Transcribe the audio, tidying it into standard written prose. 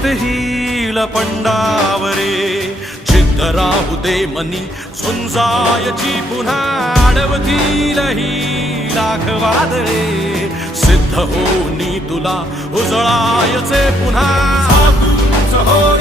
जित हिल पंडावरे जिद्द राहू दे मनी झुंजायची पुन्हा अडवतील ही लाख वादळे सिद्ध होनी तुला उजळायचे पुन्हा हो